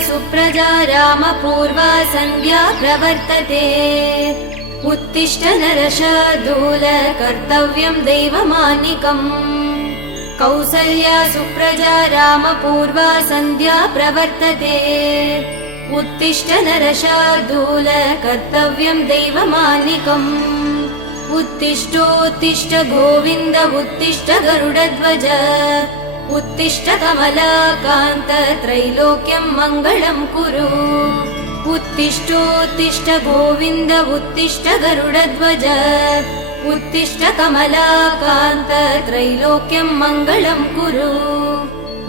सुप्रजा रामपूर्वा सन्ध्या प्रवर्तते। उत्तिष्ठ नरशार्दूल कर्तव्यं दैवमानिकम्। कौसल्या सुप्रजा रामपूर्वा सन्ध्या प्रवर्तते। उत्तिष्ठ नरशार्दूल कर्तव्यं दैवमानिकम्। उत्तिष्ठोत्तिष्ठ गोविन्द उत्तिष्ठ गरुडध्वज। उत्तिष्ठ कमलाकान्त त्रैलोक्यं मङ्गलं कुरु। उत्तिष्ठोत्तिष्ठ गोविन्द उत्तिष्ठ गरुडध्वज। उत्तिष्ठ कमलाकान्त त्रैलोक्यं मङ्गलं कुरु।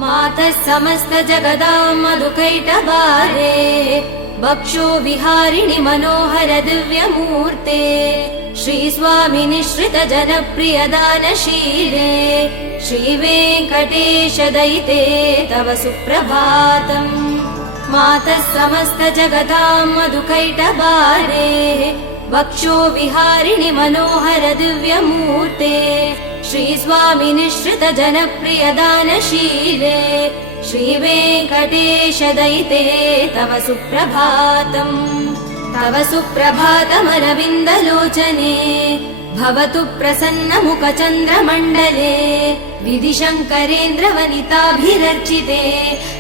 मातः समस्त जगदां मधुकैटभारे। वक्षो विहारिणि मनोहर दिव्यमूर्ते। श्रीस्वामि निःश्रित जनप्रिय दानशीले। श्रीवेङ्कटेश दयिते तव सुप्रभातम्। मातः समस्त जगदां मधुकैटभारे। वक्षो विहारिणि मनोहर दिव्यमूर्ते। श्रीस्वामि निःश्रित जनप्रिय दानशीले। श्रीवेङ्कटेश दयिते तव सुप्रभातम्। तव सुप्रभातमरविन्दलोचने। भवतु प्रसन्न मुखचन्द्रमण्डले। विधिशङ्करेन्द्र वनिताभिरर्चिते।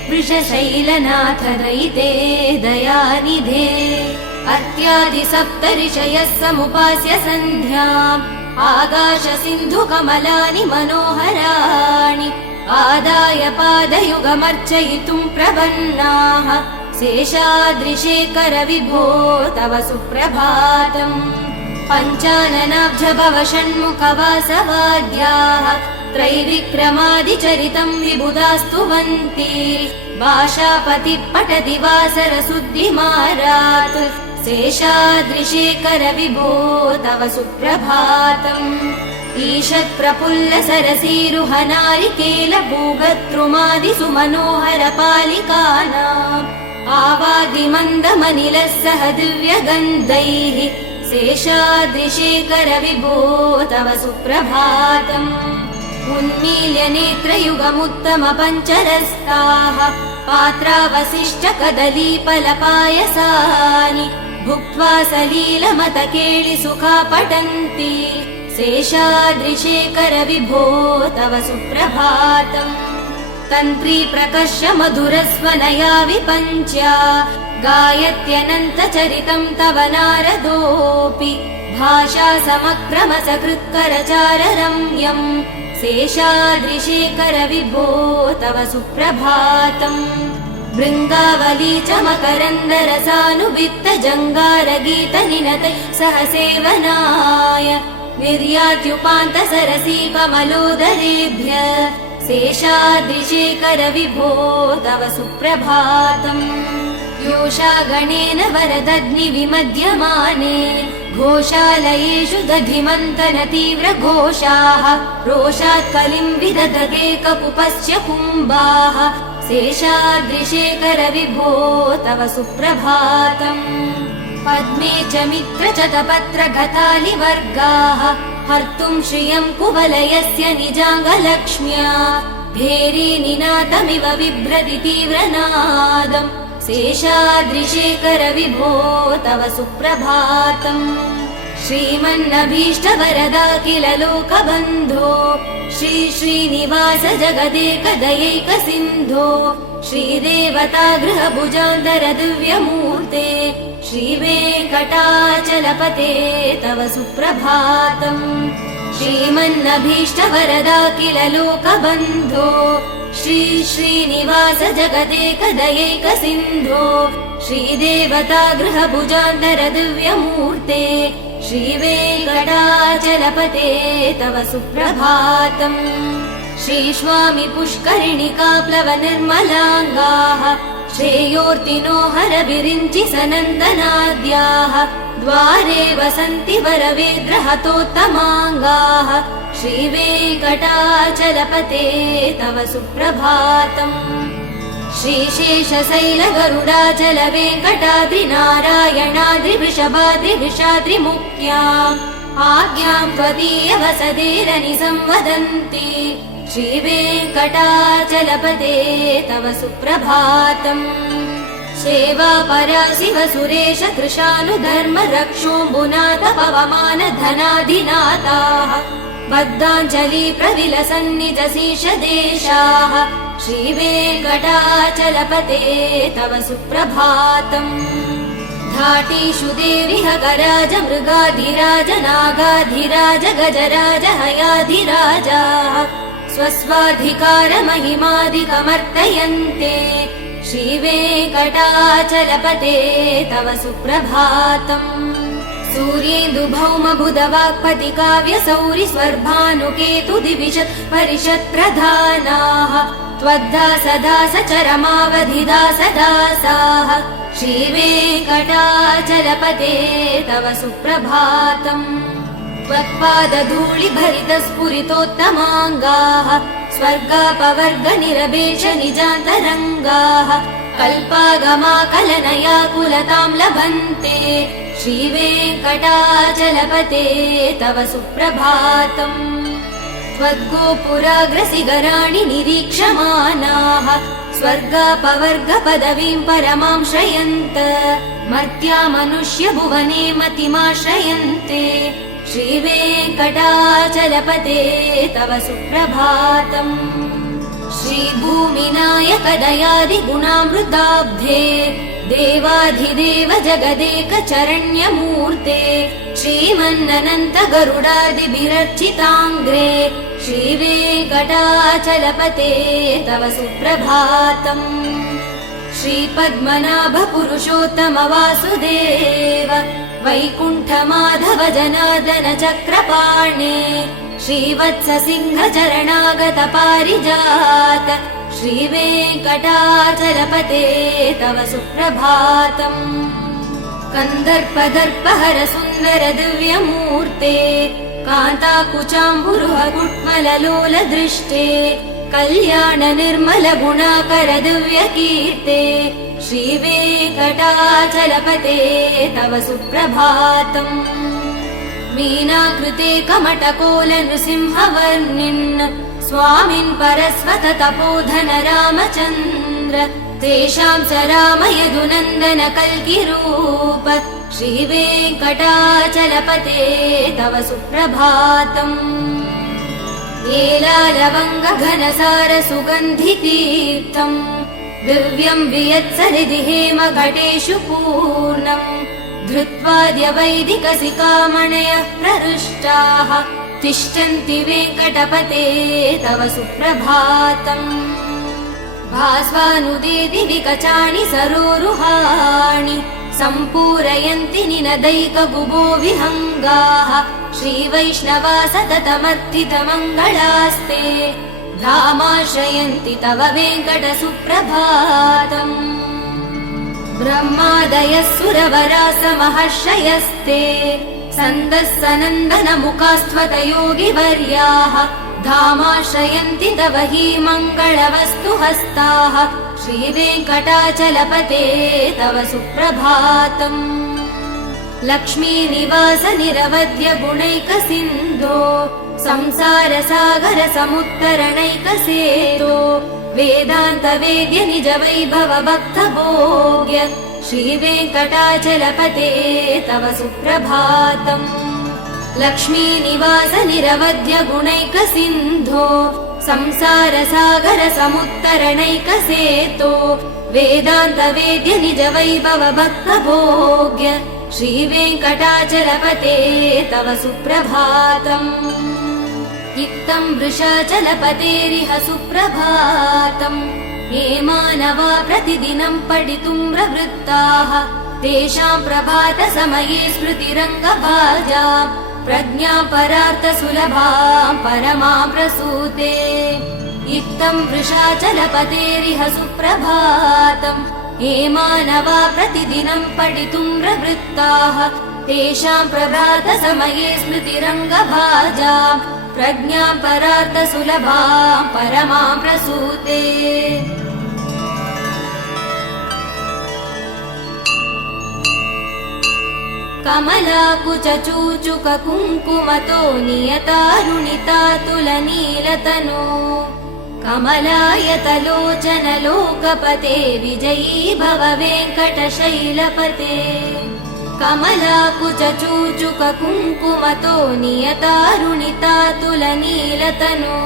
वृषशैलनाथ दयिते दयानिधे। अर्त्यादि सप्तऋषयः समुपास्य सन्ध्याम्। आकाश सिन्धु कमलानि मनोहराणि। आदाय पादयुगमर्चयितुं प्रपन्नाः। शेषाद्रिशेखर विभो तव सुप्रभातम्। पञ्चाननाब्ज भव षण्मुख वासवाद्याः। त्रैविक्रमादिचरितं विबुधास्तुवन्ति। भाषापति पठति वासरशुद्धिमारात्। शेषाद्रिशेखर विभो तव सुप्रभातम्। ईषत् प्रफुल्ल सरसीरुहनारिकेल भूगद्रुमादिसु मनोहर पालिकानाम्। आवादिमन्दमनिलः सह दिव्यगन्धैः। शेषाद्रिशेखर विभो तव सुप्रभातम्। उन्मील्य नेत्रयुगमुत्तम पञ्चरस्ताः। पात्रावशिष्ट कदलीफलपायसानि। भुक्त्वा सलीलमतकेळि सुखा पठन्ति। शेषाद्रिशेखर विभो तव सुप्रभातम्। तन्त्री प्रकर्ष मधुरस्वनया विपञ्च्या। गायत्यनन्तचरितं तव नारदोऽपि। भाषा समक्रम सकृत्करचार रम्यम्। शेषाद्रिशेखर विभो तव सुप्रभातम्। भृङ्गावली च मकरन्दरसानुवित्त जङ्गारगीत निनतैः सह सेवनाय। निर्यात्युपान्त सरसी कमलोदरेभ्य। शेषाद्रिशेखर विभो तव सुप्रभातम्। योषा गणेन वरदग्नि विमध्यमाने। घोषालयेषु दधिमन्तन तीव्र घोषाः। रोषात् कलिं विदधते कपुपश्च कुम्भाः। शेषाद्रिशेखर विभो तव सुप्रभातम्। पद्मे च मित्र च तपत्र गतालिवर्गाः। हर्तुं श्रियं कुवलयस्य निजाङ्गलक्ष्म्या। भेरी निनादमिव बिभ्रति तीव्रनादम्। शेषाद्रिशेखर विभो तव सुप्रभातम्। श्रीमन्नभीष्टवरदाखिल लोकबन्धो। श्री श्रीनिवास जगदेक दयैक सिन्धो। श्रीदेवता गृहभुजान्तर दिव्यमूर्ते। श्रीवेङ्कटाचलपते तव सुप्रभातम्। श्रीमन्नभीष्टवरदाखिल लोकबन्धो। श्री श्रीनिवास जगदेक दयैक सिन्धो। श्रीदेवता गृहभुजान्तर दिव्यमूर्ते। श्रीवेङ्कटाचलपते तव सुप्रभातम्। श्रीस्वामि पुष्करिणिकाप्लव निर्मलाङ्गाः। श्रेयोर्तिनो हर विरिञ्चि सनन्दनाद्याः। द्वारे वसन्ति वरवेद्रहतोत्तमाङ्गाः। श्रीवेङ्कटाचलपते तव सुप्रभातम्। श्रीशेषशैल गरुडाचल वेङ्कटाद्रि नारायणाद्रि वृषभाद्रि वृषाद्रिमुख्याम्। आज्ञां त्वदीय वसदेरनि संवदन्ति। श्रीवेङ्कटाचलपते तव सुप्रभातम्। सेवा परा शिव सुरेश कृशानुधर्म रक्षोऽम्बुनाथ पवमान धनाधिनाथाः बद्धाञ्जलि प्रविलसन्निजशीष देशाः श्रीवेङ्कटाचलपते तव सुप्रभातम् धाटीषु देविह गराज मृगाधिराज नागाधिराज गजराज हयाधिराजाः स्वस्वाधिकार महिमादिकमर्तयन्ते श्रीवेङ्कटाचलपते तव सुप्रभातम् सूर्येन्दुभौम बुधवाक्पति काव्य सौरि स्वर्भानुकेतु दिविशत् परिषत् प्रधानाः त्वद्दासदास चरमावधिदासदासाः श्रीवेङ्कटाचलपते तव सुप्रभातम् त्वत्पादधूलिभरितस्फुरितोत्तमाङ्गाः स्वर्गापवर्ग निरपेक्ष निजान्तरङ्गाः कल्पागमाकलनया कुलतां लभन्ते श्रीवेङ्कटाचलपते तव सुप्रभातम् त्वद्गोपुराग्रसिगराणि निरीक्षमाणाः स्वर्गापवर्ग पदवीं परमां श्रयन्त मर्त्या मनुष्य भुवने मतिमाश्रयन्ते श्रीवेङ्कटाचलपते तव सुप्रभातम् श्रीभूमिनायक दयादिगुणामृताब्धे देवाधिदेव जगदेक चरण्यमूर्ते श्रीमन्ननन्त गरुडादिभिरर्चिताङ्ग्रे श्रीवेङ्कटाचलपते तव सुप्रभातम् श्रीपद्मनाभ पुरुषोत्तम वासुदेव वैकुण्ठमाधव जनार्दन चक्रपाणे श्रीवत्स सिंह चरणागत पारिजात श्रीवेङ्कटाचलपते तव सुप्रभातम् कन्दर्पदर्पहर सुन्दर दिव्यमूर्ते कान्ताकुचाम्बुरुह कुट्मललोल दृष्टे कल्याण निर्मल गुणाकर दिव्यकीर्ते श्रीवेङ्कटाचलपते तव सुप्रभातम् मीनाकृते कमटकोल नृसिंहवर्णिन् स्वामिन् परस्वत तपोधन रामचन्द्र तेषां स राम यदुनन्दन कल्किरूप श्रीवेङ्कटाचलपते तव सुप्रभातम् एलालवङ्ग घनसार सुगन्धितीर्थम् दिव्यम् वियत्सरिदि हेम घटेषु पूर्णम् धृत्वाद्य वैदिकसिकामणयः प्रहृष्टाः तिष्ठन्ति वेङ्कटपते तव सुप्रभातम् भास्वानुदेति विकचानि सरोरुहाणि सम्पूरयन्ति निनदैकगुबो विहङ्गाः श्रीवैष्णवा सततमर्थितमङ्गलास्ते धामाश्रयन्ति तव वेङ्कट सुप्रभातम् ब्रह्मादयः सुरवरा समहर्षयस्ते सन्दः सनन्दन मुखास्त्वत योगिवर्याः धामाश्रयन्ति तव हि मङ्गलवस्तु हस्ताः श्रीवेङ्कटाचलपते तव सुप्रभातम् लक्ष्मीनिवास निरवध्य गुणैक सिन्धो संसार सागर समुत्तरणैकसेतो वेदान्त वेद्य निज वैभव भक्त भोग्य श्रीवेङ्कटाचलपते तव सुप्रभातम् लक्ष्मीनिवास निरवध्य गुणैक सिन्धो संसार सागर समुत्तरणैकसेतो वेदान्त वेद्य निज वैभव भक्त भोग्य श्रीवेङ्कटाचलपते तव सुप्रभातम् इत्थं वृषाचलपतेरिह सुप्रभातम् ये मानवा प्रतिदिनं पठितुं प्रवृत्ताः तेषां प्रभात समये स्मृतिरङ्गभाजा प्रज्ञा परार्थ सुलभां परमां प्रसूते इत्थं वृषाचलपतेरिह सुप्रभातम् ये मानवा प्रतिदिनं पठितुं प्रवृत्ताः तेषां प्रभात समये स्मृतिरङ्गभाजा प्रज्ञा परार्थ सुलभां परमां प्रसूते कमलाकुचूचुक कुङ्कुमतो नियतारुणिता तुलनीलतनो कमलायतलोचन लोकपते विजयी भव वेङ्कटशैलपते कमलाकुचूचुक कुङ्कुमतो नियतारुणितातुलनीलतनो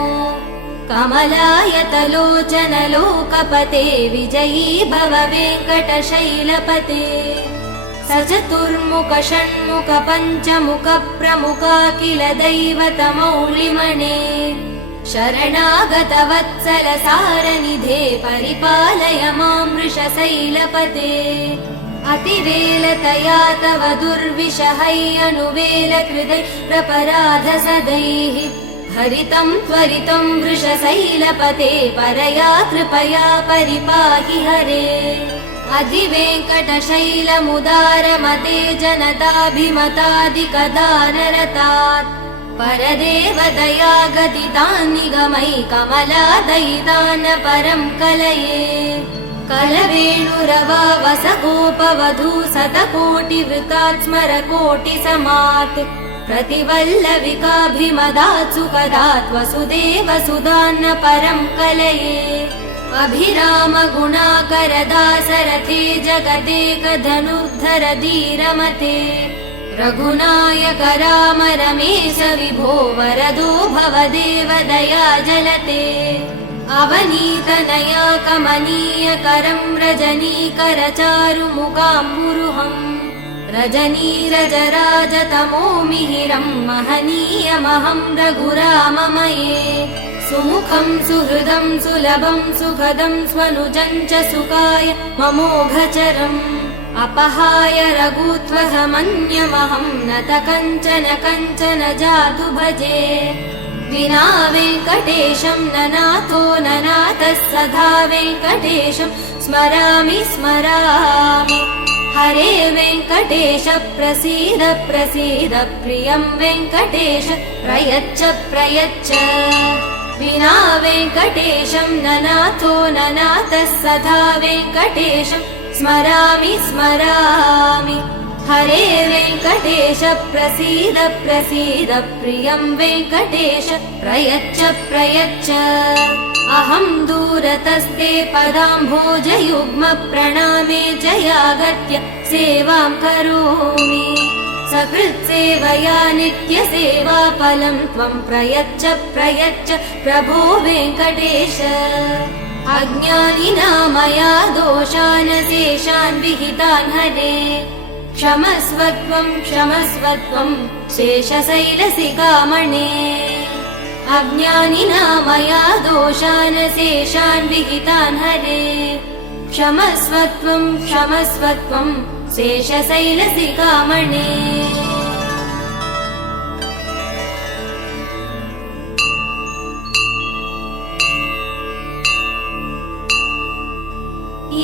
कमलायतलोचन लोकपते विजयी भव वेङ्कटशैलपते सचतुर्मुख षण्मुख पञ्चमुख प्रमुखाखिल दैवतमौलिमणे शरणागत वत्सल सारनिधे परिपालय मां वृषशैलपते अतिवेलतया तव दुर्विषहै अनुवेलकृदै प्रपराध सदैः हरितं त्वरितं वृषशैलपते परया कृपया परिपाहि हरे अधिवेङ्कटशैलमुदारमते जनताभिमतादिकदानरतात् परदेवदया गदितान् निगमै कमलादयितान् परं कलये कलवेणुरवा वसगोपवधू शतकोटिवृतात् स्मरकोटिसमात् प्रतिवल्लविकाभिमदात् सुखदात् वसुदेवसुधान्न परं कलये अभिराम गुणाकर दासरथे जगदेकधनुर्धर धीरमते रघुनायक राम रमेश विभो वरदो भवदेव दया जलते अवनीतनया कमनीयकरं रजनीकर चारुमुखाम्बुरुहम् रजनीरजराजतमो मिहिरं महनीयमहं रघुराममये सुमुखं सुहृदं सुलभं सुखदं स्वनुजं च सुखाय ममोघचरम् अपहाय रघुत्वहमन्यमहं नत कञ्चन जातु भजे विना वेङ्कटेशं ननाथो ननाथः सदा वेङ्कटेशं स्मरामि स्मरामि हरे वेङ्कटेश प्रसीद प्रसीद प्रियं वेङ्कटेश प्रयच्छ प्रयच्छ विना वेङ्कटेशं ननाथो ननाथः सदा वेङ्कटेशं स्मरामि स्मरामि हरे वेङ्कटेश प्रसीद प्रसीद प्रियं वेङ्कटेश प्रयच्छ प्रयच्छ अहं दूरतस्ते पदाम्भोजयुग्म प्रणामे जयागत्य सेवां करोमि सकृत्सेवया नित्यसेवाफलं त्वं प्रयच्छ प्रयच्छ प्रभो वेङ्कटेश अज्ञानिना दोषान् शेषान् विहितान् हरे क्षमस्व त्वं शेषशैलशिखामणे अज्ञानिना दोषान् शेषान् विहितान् हरे क्षमस्व त्वं शेषशैलशिखामणे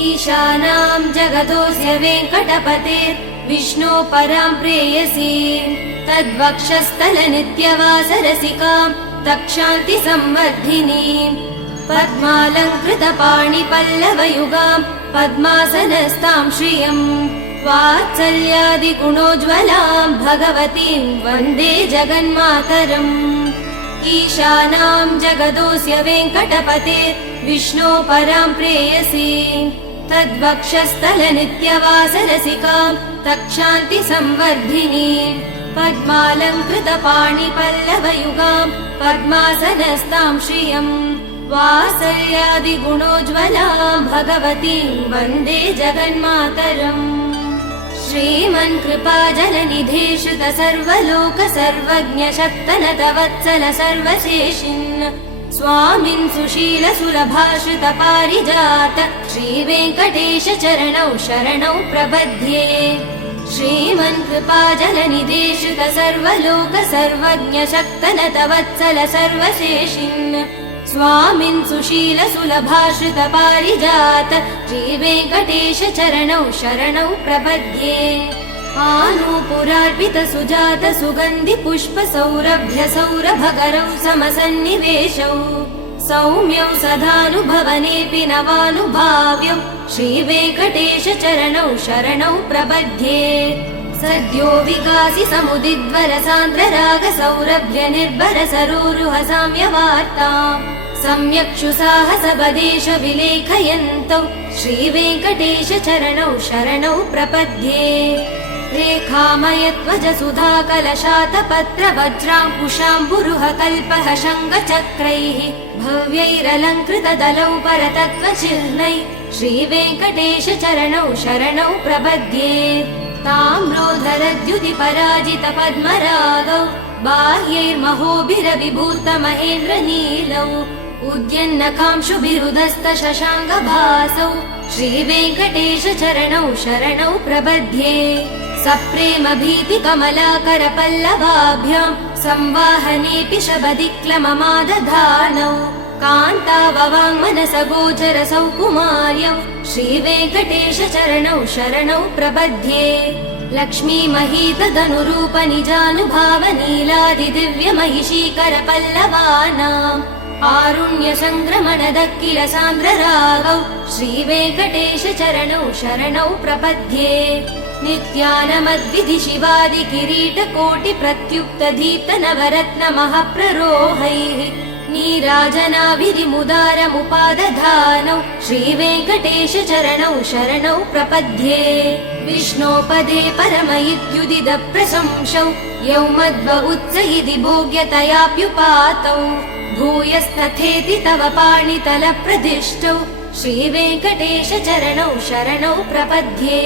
ईशानां जगतोऽस्य वेङ्कटपते विष्णो परां प्रेयसी तद्वक्षस्थलनित्यवासरसिकां तक्षान्ति संवर्धिनीं पद्मालङ्कृतपाणिपल्लवयुगां पद्मासनस्तां श्रियम् वात्सल्यादिगुणोज्ज्वलां भगवतीं वन्दे जगन्मातरम् ईशानां जगतोऽस्य वेङ्कटपते विष्णो परां प्रेयसी तद्वक्षस्थलनित्यवासरसिकां तक्षान्ति संवर्धिनीं पद्मालङ्कृतपाणिपल्लवयुगां पद्मासनस्तां श्रियम् वात्सल्यादिगुणोज्ज्वलां भगवतीं वन्दे जगन्मातरम् श्रीमन्कृपाजलनिधे श्रुत सर्वलोक सर्वज्ञ शक्तनत वत्सल सर्वशेषिन् स्वामिन् सुशील सुलभाश्रित पारिजात श्रीवेङ्कटेश चरणौ शरणौ प्रपद्ये श्रीमन्कृपाजलनिधे श्रुत सर्वलोक सर्वज्ञ शक्तनत वत्सल सर्वशेषिन् स्वामिन् सुशील सुलभाश्रित पारिजात श्रीवेङ्कटेश चरणौ शरणौ प्रपद्ये आनूपुरार्पित सुजात सुगन्धि पुष्प सौरभ्य सौरभगरौ समसन्निवेशौ सौम्यौ सदानुभवनेऽपि नवानुभाव्यौ श्रीवेङ्कटेश चरणौ शरणौ प्रपद्ये सद्यो विकासि समुदिद्वर सान्द्र राग सौरभ्य निर्भर सरोरुह साम्यवार्ताम् सम्यक्षु साहसपदेश विलेखयन्तौ श्रीवेङ्कटेश चरणौ शरणौ प्रपद्ये रेखामयध्वज सुधा कलशातपत्र वज्राङ्कुशाम्बुरुह कल्पः शङ्खचक्रैः भव्यैरलङ्कृत दलौ परतत्त्वचिह्नैः श्रीवेङ्कटेश चरणौ शरणौ प्रपद्ये ताम्रोधरद्युति पराजित पद्मरागौ बाह्यैर्महोभिरविभूत महेन्द्रनीलौ उद्यन्नकांशुभिरुदस्त शशाङ्कभासौ श्रीवेङ्कटेश चरणौ शरणौ प्रपद्ये सप्रेम भीति कमलाकर पल्लवाभ्याम् संवाहनेऽपि शबदिक्लममादधानौ कान्ताववाङ्मनस गोचर सौकुमार्यौ श्रीवेङ्कटेश चरणौ शरणौ प्रपद्ये लक्ष्मी महीतदनुरूप निजानुभावनीलादिदिव्य महिषीकर पल्लवानाम् आरुण्य संक्रमण दक्किल सान्द्ररागौ श्रीवेङ्कटेश चरणौ शरणौ प्रपद्ये नित्यानमद्विधि शिवादि किरीट कोटि प्रत्युक्त दीप्त नवरत्न महप्ररोहैः नीराजनाभिधि मुदारमुपादधानौ श्रीवेङ्कटेश चरणौ शरणौ प्रपद्ये विष्णोपदे परम इत्युदित प्रशंसौ यौ मध्व उत्सहिति भोग्यतयाप्युपातौ भूयस्तथेति तव पाणितल प्रदिष्टौ श्रीवेङ्कटेश चरणौ शरणौ प्रपद्ये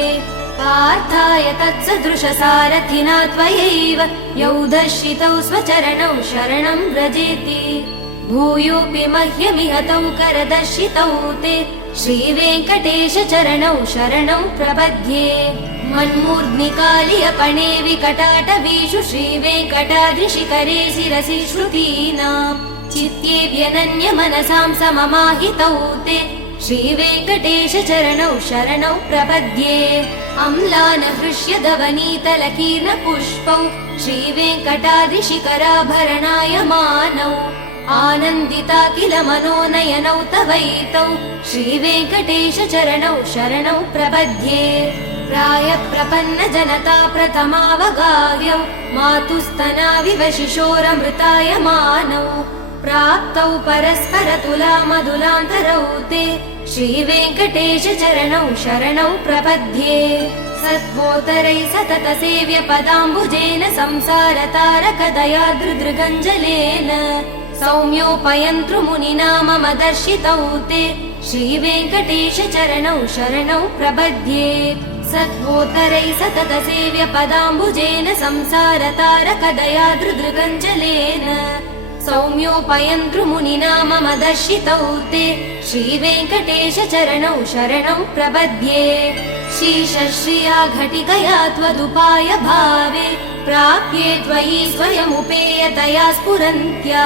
पार्थाय तत्सदृश सारथिना त्वयैव यौ दर्शितौ स्वचरणौ शरणं व्रजेति भूयोऽपि मह्यमिहतौ करदर्शितौ ते श्रीवेङ्कटेश चरणौ शरणौ प्रपद्ये मन्मूर्ध्निकालियपणे विकटाटवीषु श्रीवेङ्कटाद्रिशिखरे शिरसि श्रुतीनाम् चित्तेऽप्यनन्य मनसां सममाहितौ ते श्रीवेङ्कटेश चरणौ शरणौ प्रपद्ये अम्लान हृष्यदवनीतलकीर्न पुष्पौ श्रीवेङ्कटाद्रिशिखराभरणायमानौ आनन्दिता किल मनोनयनौ तवैतौ श्रीवेङ्कटेश चरणौ शरणौ प्रपद्ये प्रायप्रपन्न जनता प्रथमावगाह्यौ मातुस्तनाविव शिशोरमृतायमानौ प्राप्तौ परस्पर तुला मधुलान्तरौ ते श्रीवेङ्कटेश चरणौ शरणौ प्रपद्ये सद्वोतरै सतत सेव्य पदाम्बुजेन संसारतारकदया दृदृगञ्जलेन सौम्योपयन्तृमुनिना मम दर्शितौ ते श्रीवेङ्कटेश चरणौ शरणौ प्रपद्ये सद्वोतरै सतत सेव्य पदाम्बुजेन संसारतारकदया दृदृगञ्जलेन सौम्योपयन्तृमुनिना मम दर्शितौ ते श्रीवेङ्कटेश चरणौ शरणौ प्रपद्ये शीशश्रिया घटिकया त्वदुपाय भावे प्राप्ये त्वयि स्वयमुपेयतया स्फुरन्त्या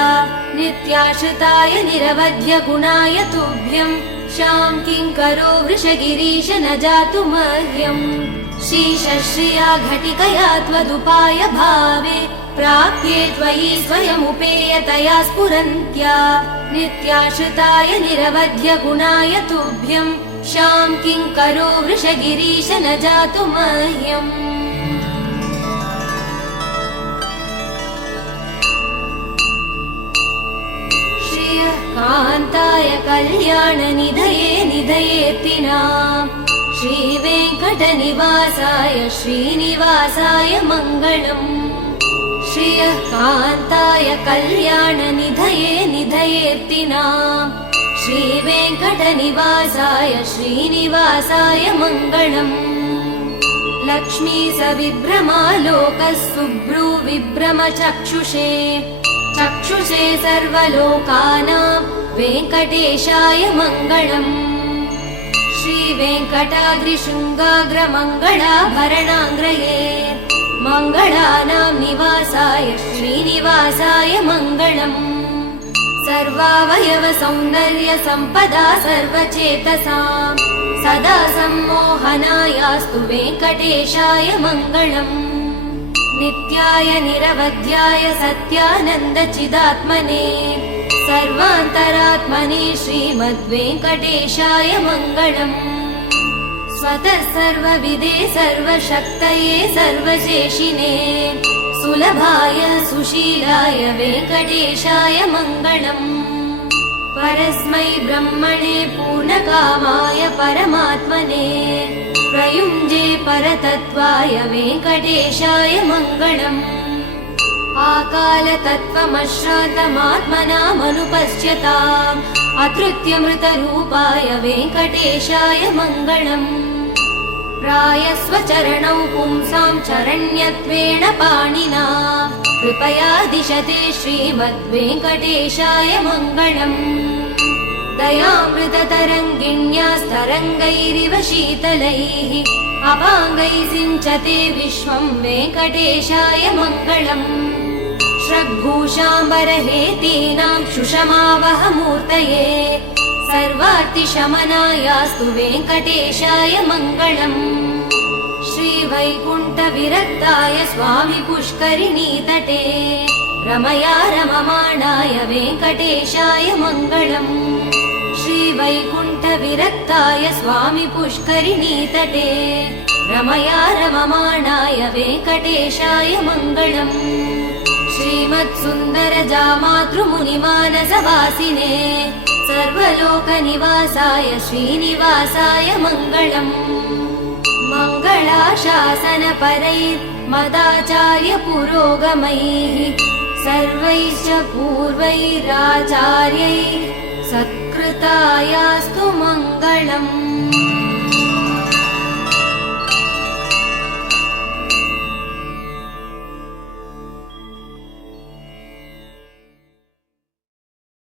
नित्याश्रिताय निरवध्य गुणाय तुभ्यं शां किङ्करो वृषगिरीश न जातु मह्यम् शीशश्रिया घटिकया त्वदुपाय भावे प्राप्ये त्वयि स्वयमुपेयतया स्फुरन्त्या नित्याश्रिताय निरवध्य गुणाय तुभ्यं शां किङ्करो वृषगिरीश न जातु मह्यम् श्रियः कान्ताय कल्याणनिधये निधयेत्तिनाम् श्रीवेङ्कटनिवासाय श्रीनिवासाय मङ्गलम् श्रियः कान्ताय कल्याणनिधये निधयेत्तिनाम् श्रीवेङ्कटनिवासाय श्रीनिवासाय मङ्गलम् लक्ष्मी सविभ्रमालोकः सुभ्रू विभ्रम चक्षुषे चक्षुषे सर्वलोकानां वेङ्कटेशाय मङ्गलम् श्रीवेङ्कटाद्रिशृङ्गाग्रमङ्गलाभरणाङ्ग्रये मङ्गलानां निवासाय श्रीनिवासाय मङ्गलम् सर्वावयव सौन्दर्य सम्पदा सर्वचेतसां सदा सम्मोहनायास्तु वेङ्कटेशाय मङ्गलम् नित्याय निरवध्याय सत्यानन्द चिदात्मने सर्वान्तरात्मने श्रीमद्वेङ्कटेशाय मङ्गलम् स्वतः सर्वविदे सर्वशक्तये सर्वशेषिने सुलभाय सुशीलाय वेङ्कटेशाय मङ्गलम् परस्मै ब्रह्मणे पूर्णकामाय परमात्मने प्रयुञ्जे परतत्त्वाय वेङ्कटेशाय मङ्गलम् आकालतत्त्वमश्रान्तमात्मनामनुपश्यताम् अतृत्यमृतरूपाय वेङ्कटेशाय मङ्गलम् प्रायस्वचरणौ पुंसां चरण्यत्वेन पाणिना कृपया दिशते श्रीमद्वेङ्कटेशाय मङ्गलम् दयामृततरङ्गिण्यास्तरङ्गैरिव शीतलैः अपाङ्गैः सिञ्चते विश्वं वेङ्कटेशाय मङ्गलम् श्रग्भूषाम्बरहेतीनां सुषमावहमूर्तये सर्वार्तिशमनायास्तु वेङ्कटेशाय मङ्गलम् श्रीवैकुण्ठविरक्ताय स्वामि पुष्करिणीतटे रमया रममाणाय वेङ्कटेशाय मङ्गलम् श्रीवैकुण्ठविरक्ताय स्वामि पुष्करिणीतटे रमया रममाणाय वेङ्कटेशाय मङ्गलम् श्रीमत्सुन्दरजामातृमुनिमानसवासिने सर्वलोकनिवासाय श्रीनिवासाय मङ्गलम् मङ्गलाशासनपरैर्मदाचार्य पुरोगमैः सर्वैश्च पूर्वैराचार्यैः सत्कृतायास्तु मङ्गलम्।